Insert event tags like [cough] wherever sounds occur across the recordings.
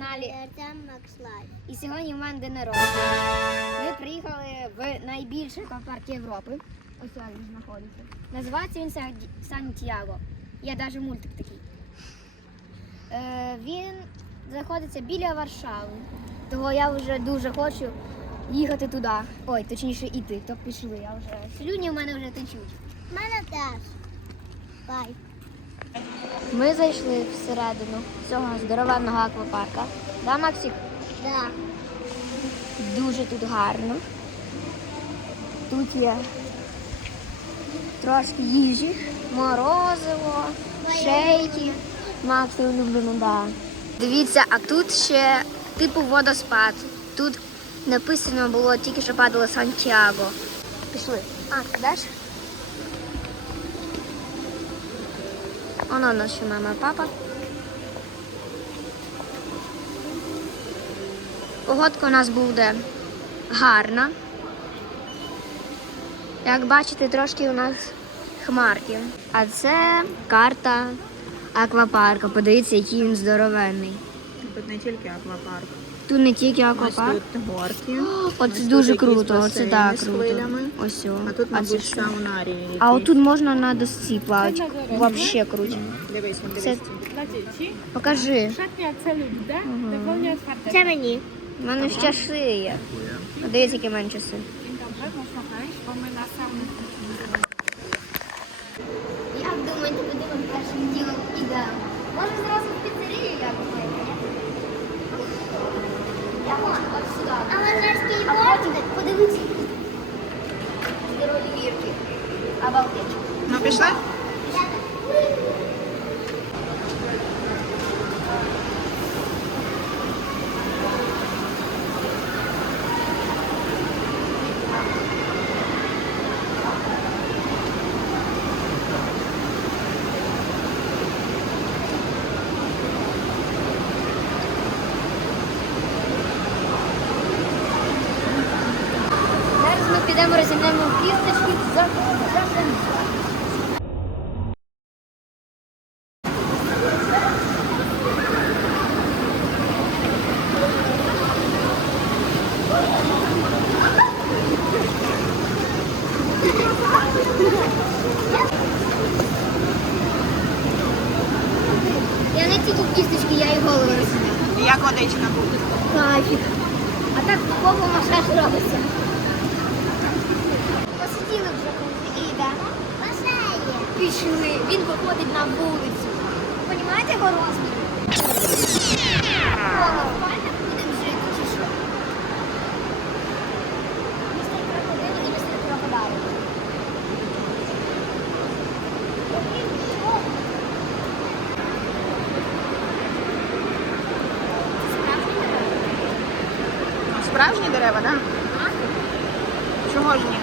каналі і сьогодні в мене день народження. Ми приїхали в найбільший аквапарк Європи. Ось він знаходиться. Називається він Сантьяго. Є навіть мультик такий. Е, він знаходиться біля Варшави. Того я вже дуже хочу їхати туди. Ой, точніше іти, то пішли. Я вже слюні в мене вже течуть. У мене теж. Лайф. Ми зайшли всередину цього здоровенного аквапарка. Да, Максик? Да. Дуже тут гарно. Тут є трошки їжі, морозиво, шейки. Максі улюблено, да. Дивіться, а тут ще типу водоспад. Тут написано було тільки що падало Сантьяго. Пішли. А, йдеш? Воно наші мама папа. Погодка у нас буде гарна. Як бачите, трошки у нас хмарки. А це карта аквапарка. Подивіться, який він здоровенний. Тут не тільки аквапарк. Тут не тільки Ось аквапарк. тут горки. Оце ось дуже тут круто, оце так круто. Ось о. А тут, це мабуть, що? саунарій. А отут можна на досці плавати. Вообще круто. Дивись, Це-. Покажи. Це мені. У мене ще шиє. Подивіться, які в мене часи. Як думаєте, куди ми першим ділом підемо? Може зразу в піцерію Я. А скейтборд? потім подивіться. Здорові гірки. Обалдеть. Ну, пішли? Зараз ми підемо розімнемо кісточки за за Я не тільки кісточки, я і голову розімняю. Як водичка буде? Кайфік. А так кого масаж робиться. Посиділи вже і йдемо. Басейн. Пішли. Він виходить на вулицю. Понімаєте його розмір? О, ми в пальмах будемо жити чи що? Містер крокодил і містер крокодайл. Справжні дерева, так? Чого ж ні?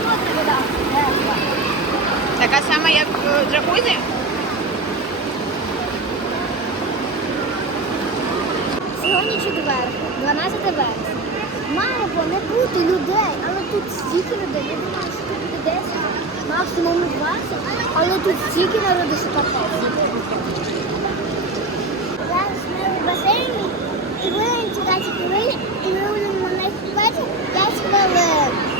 Холодна вода. Така сама, як в джакузі? Сьогодні четвер, 12 вересня. Має бо не бути людей, але тут стільки людей. Я думаю, що тут буде 10, максимум 20, але тут стільки народу, що. Зараз ми в басейні і будемо чекати і ми будемо на них 5 хвилин.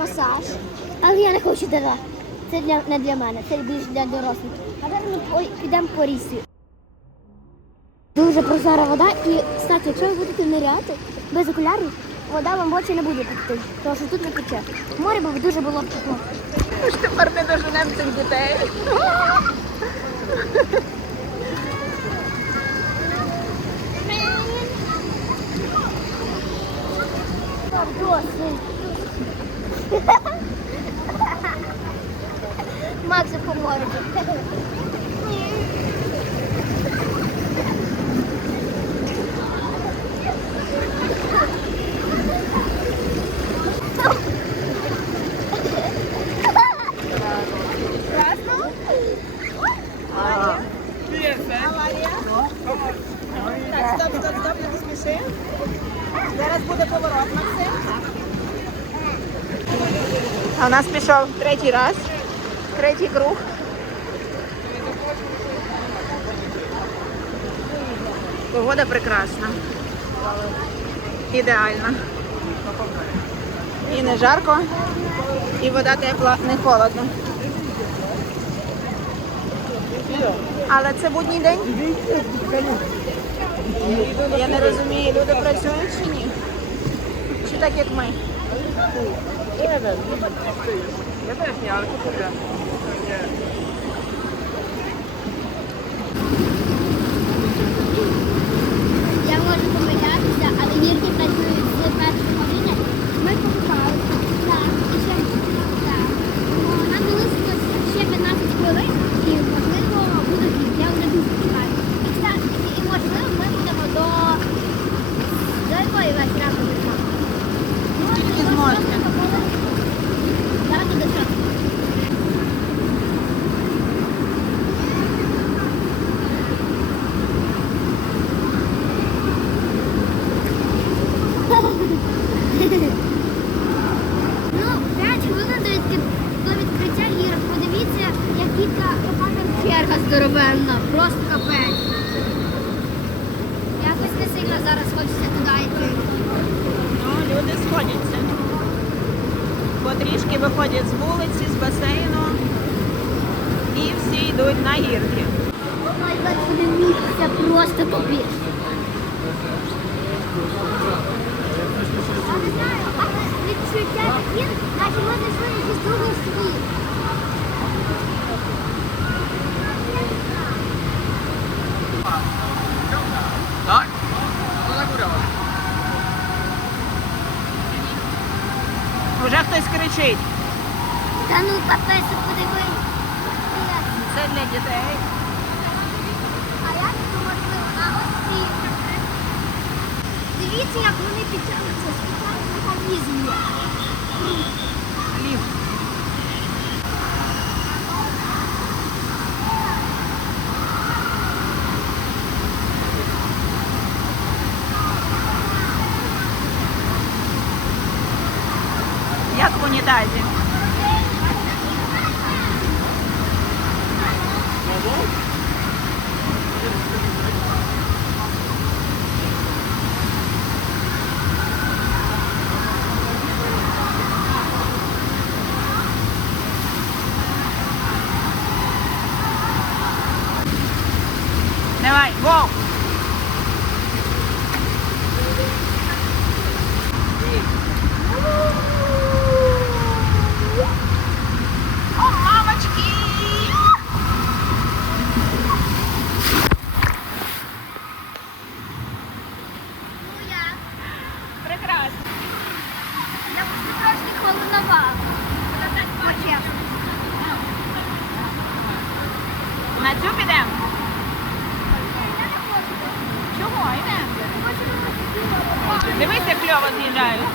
масаж. Але я не хочу туди. Це для, не для мене, це більш для дорослих. А зараз ми ой, підемо по річці. Дуже прозора вода і, кстати, якщо ви будете ниряти без окулярів, вода вам в очі не буде текти, тому що тут не тече. Море бо дуже було б тепло. Ми ж тепер не доженемо цих дітей. [laughs] Макса поможе. Нас пішов третій раз, третій круг. Погода прекрасна. Ідеальна. І не жарко, і вода тепла, не холодно. Але це будній день. Я не розумію, люди працюють чи ні? Чи так як ми? Nie wiem. Ja też nie, ale kupuję. Nie. ale nie wybrać z patrzenia. My kupowałem na 1000 кричить. Та ну капець, подивись. Це для дітей. А я можливо? А ось ці. Дивіться, як вони підтягнуться, спеціальний механізм є. Ліфт. Як в унітазі. Давай, гоу! О, мамочки! Ну як? Прекрасно. Я просто трошки холодновато. Почесно. На цю підемо? Чого? Йдемо. Дивись, як кльово з'їжджають.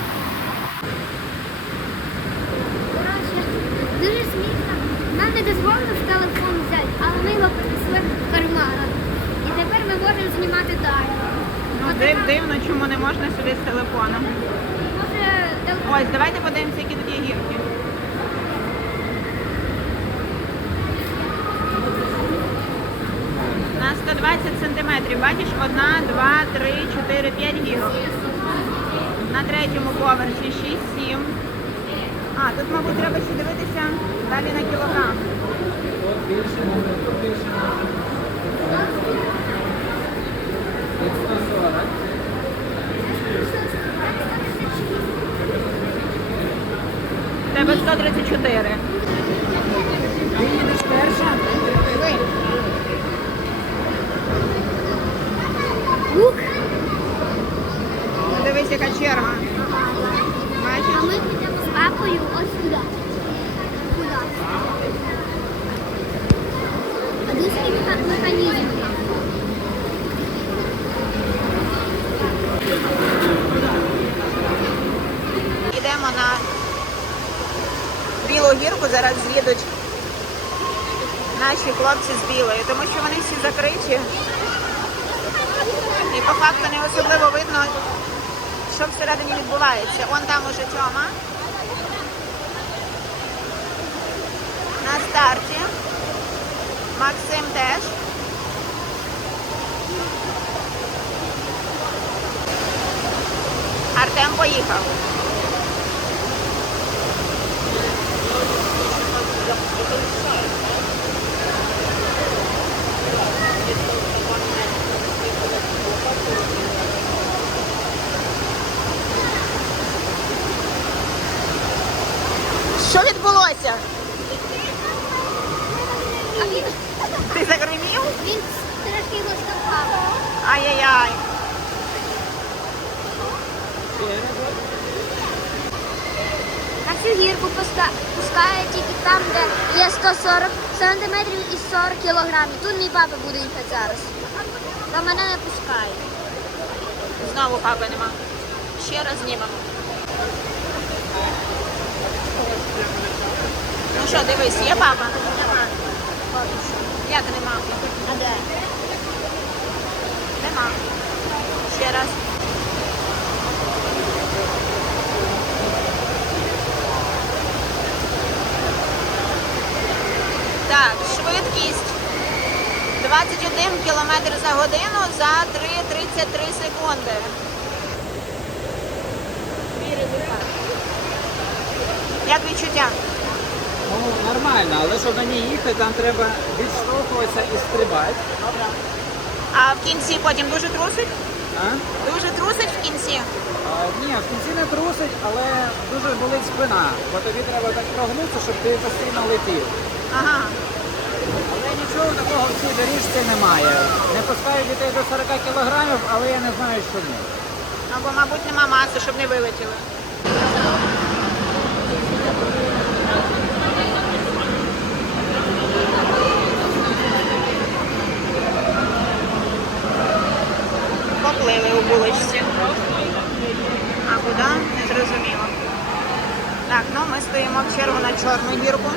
Коротше, дуже смішно. Нам не дозволили в телефон взяти, але ми його принесли в карманах. І тепер ми можемо знімати далі. Ну, див, дивно, чому не можна сюди з телефоном. Ось, давайте подивимося, які тут є гірки. На 120 сантиметрів. Бачиш, одна, два, три, чотири, п'ять гірок. На третьому поверсі 6, 7. А, тут, мабуть, треба ще дивитися далі на кілограм. 134. 翻译一下。Мій папа буде їхати зараз. Та мене не пускають. Знову папи нема. Ще раз знімемо. Ну що, дивись, є папа? Як нема? А де? Нема. Ще раз. Так, швидкість 21 км за годину за 3,33 секунди. Як відчуття? Ну, нормально, але щоб на ній їхати, там треба відштовхуватися і стрибати. А в кінці потім дуже трусить? А? Дуже трусить в кінці? А, ні, в кінці не трусить, але дуже болить спина, бо тобі треба так прогнутися, щоб ти постійно летів. Ага. Цій доріжці немає. Не пускають дітей до 40 кілограмів, але я не знаю, чому. Або, мабуть, нема маси, щоб не вилетіли. Поплили у булочці. А куди? Не зрозуміло. Так, ну ми стоїмо в чергу на чорну гірку.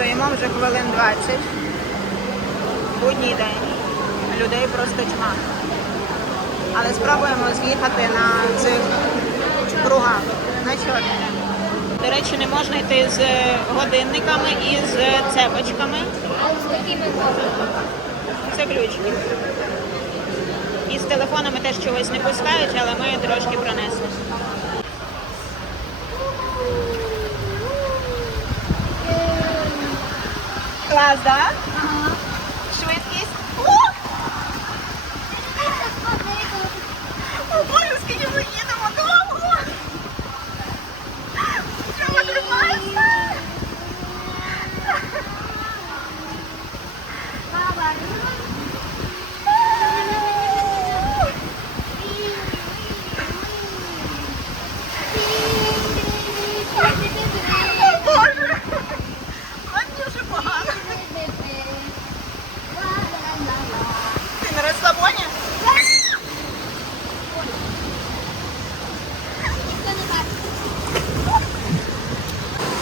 Стоїмо вже хвилин 20. Будній день. Людей просто тьма. Але спробуємо з'їхати на цих кругах. На чорні. До речі, не можна йти з годинниками і з цепочками. Це ключики. І з телефонами теж чогось не пускають, але ми трошки пронесли. atrasar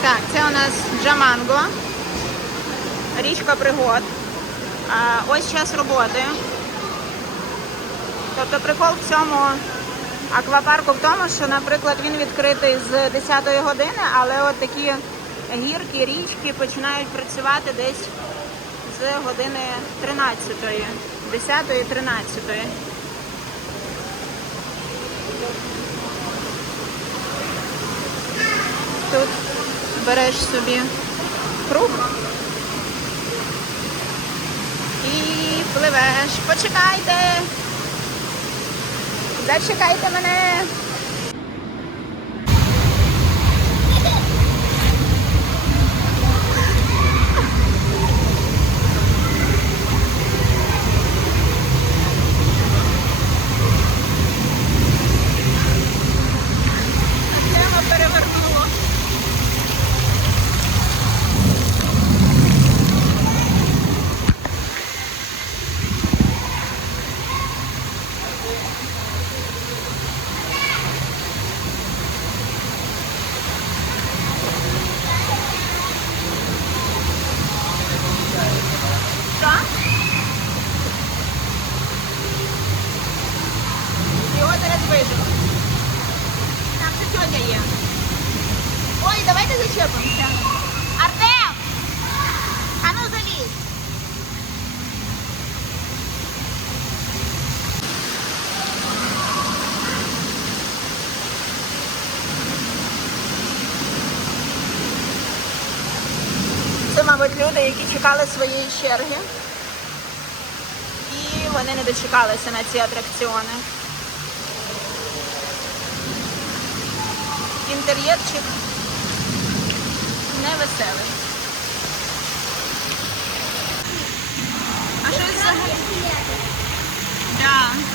Так, це у нас Джаманго, річка пригод. А, ось час роботи. Тобто прикол в цьому аквапарку в тому, що, наприклад, він відкритий з 10 години, але от такі гірки, річки починають працювати десь з години 13-ї, 10-ї, 13-ї. Тут береш собі круг і пливеш. Почекайте! Зачекайте мене! Мабуть, люди, які чекали своєї черги. І вони не дочекалися на ці атракціони. Інтер'єрчик невеселий. А що взагалі? Да.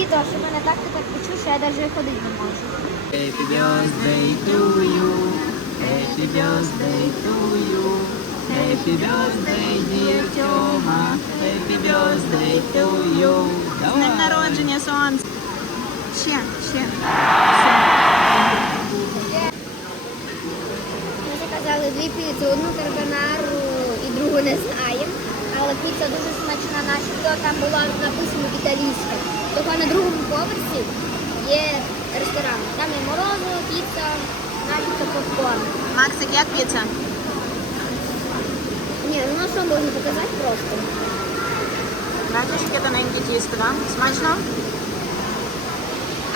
Очі у воді, тому що мене так тепер почу, що я навіть ходити не можу. Happy birthday to you. Happy birthday to you. Happy birthday, dear Тьома. Happy birthday to you. З днем народження, сонце. Ще, ще. Ми заказали дві піци, одну карбонару і другу не знаємо. Але піца дуже смачна, начебто там була написано італійська. Тобто на другому поверсі є ресторан. Там є морозиво, піца, Це попкорн. Максик, як піца? Ні, ну що можна показати просто? Бачиш, яке тоненьке тісто, да? Смачно?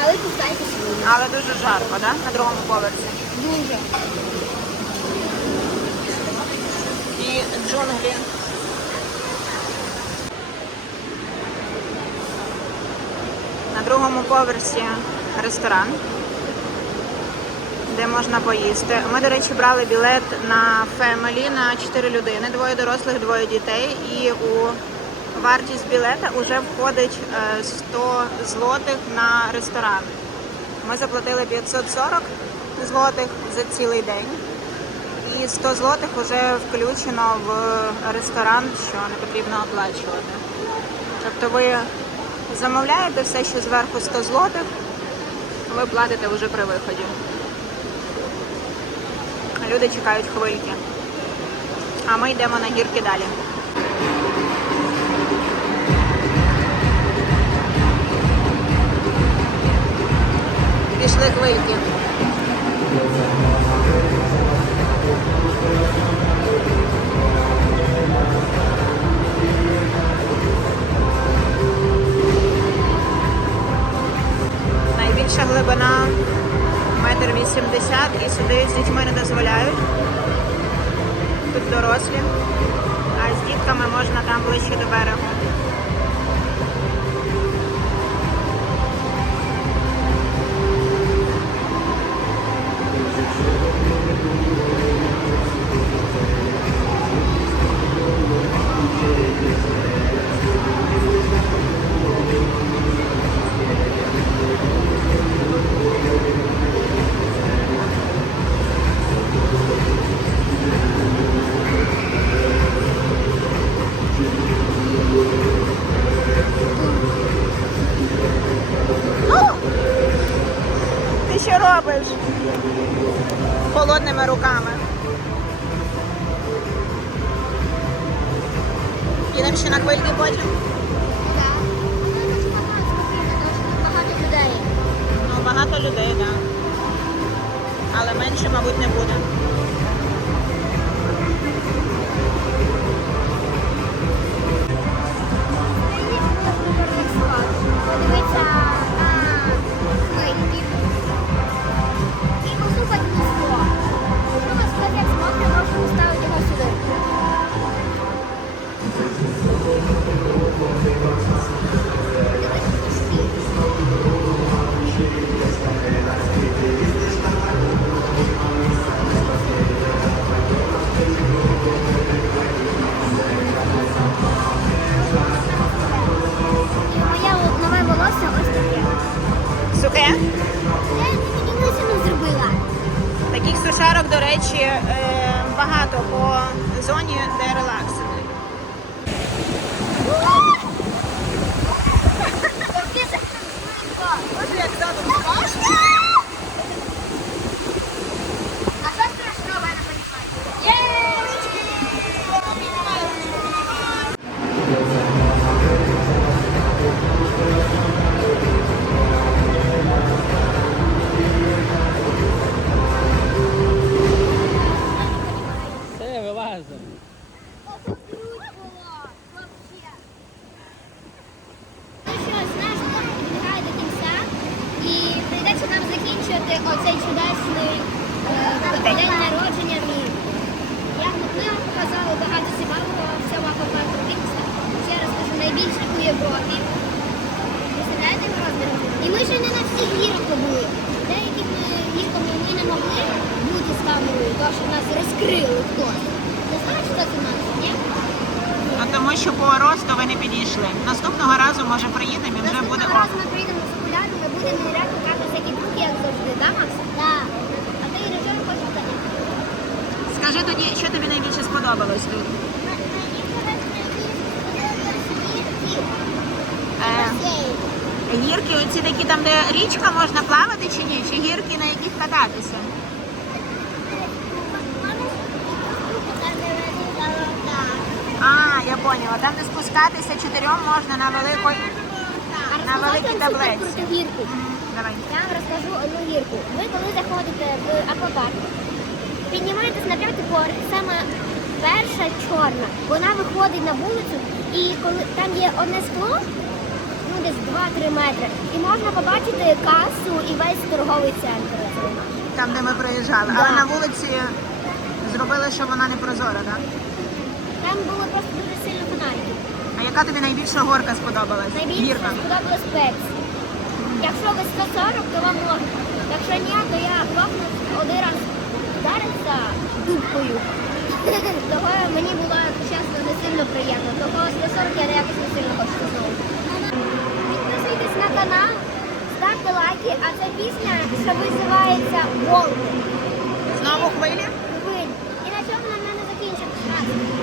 Але пускайте свої. Але дуже жарко, да? На другому поверсі. Дуже. І джунглі. Другому поверсі ресторан, де можна поїсти. Ми, до речі, брали білет на фемелі на 4 людини, двоє дорослих, двоє дітей. І у вартість білета вже входить е, 100 злотих на ресторан. Ми заплатили 540 злотих за цілий день. І 100 злотих вже включено в ресторан, що не потрібно оплачувати. Тобто ви замовляєте все, що зверху 100 злотих, ви платите вже при виході. Люди чекають хвильки. А ми йдемо на гірки далі. Пішли хвильки. Найбільша глибина метр вісімдесят і сюди з дітьми не дозволяють. Тут дорослі, а з дітками можна там ближче до берегу. Таких до речі, е, багато по зоні, де релакс. Ось як задом Європі. Представляєте розміром? І ми ще не на всіх гірках були. Деяких ми гірками ми не могли бути з камерою, тому що нас розкрили хтось. Не знаєш, що це нас, ні? Ну, тому що по росту ви не підійшли. Наступного разу, може, приїдемо і вже буде Наступного ок. разу ми прийдемо з окулярами, ми будемо ниряти показувати всякі трюки, як завжди, да, Макс? Так. А ти режим хочеш сказати? Скажи тоді, що тобі найбільше сподобалось тут? Гірки, оці такі там, де річка можна плавати чи ні? Чи гірки, на яких кататися? А, я поняла. Там, де спускатися чотирьом можна на великій на великій. Гірку. Давай. Я вам розкажу одну гірку. Ви коли заходите в аквапарк, піднімаєтесь на п'ятий поверх, саме перша чорна, вона виходить на вулицю, і коли там є одне скло, десь 2-3 метри, і можна побачити касу і весь торговий центр. Там, де ми проїжджали. Да. Але на вулиці зробили, що вона не прозора, так? Там було просто дуже сильно фонариків. А яка тобі найбільша горка сподобалась? Найбільше Гірка. сподобалось пепсі. Якщо ви 140, то вам можна. Якщо ні, то я хлопнув один раз вдарився дубкою. Того мені було, чесно, не сильно приємно. Того 140 я якось не сильно хочу знову. Підписуйтесь на канал, ставте лайки, а це пісня, що визивається Волк. Знову хвилі? Хвиль. І на цьому на мене закінчиться.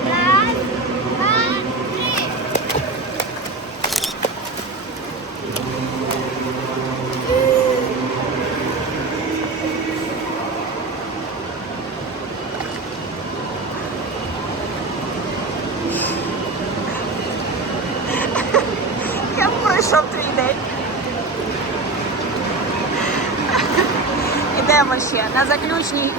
Раз, два, три. Як пройшов твій день? Ідемо ще на заключній.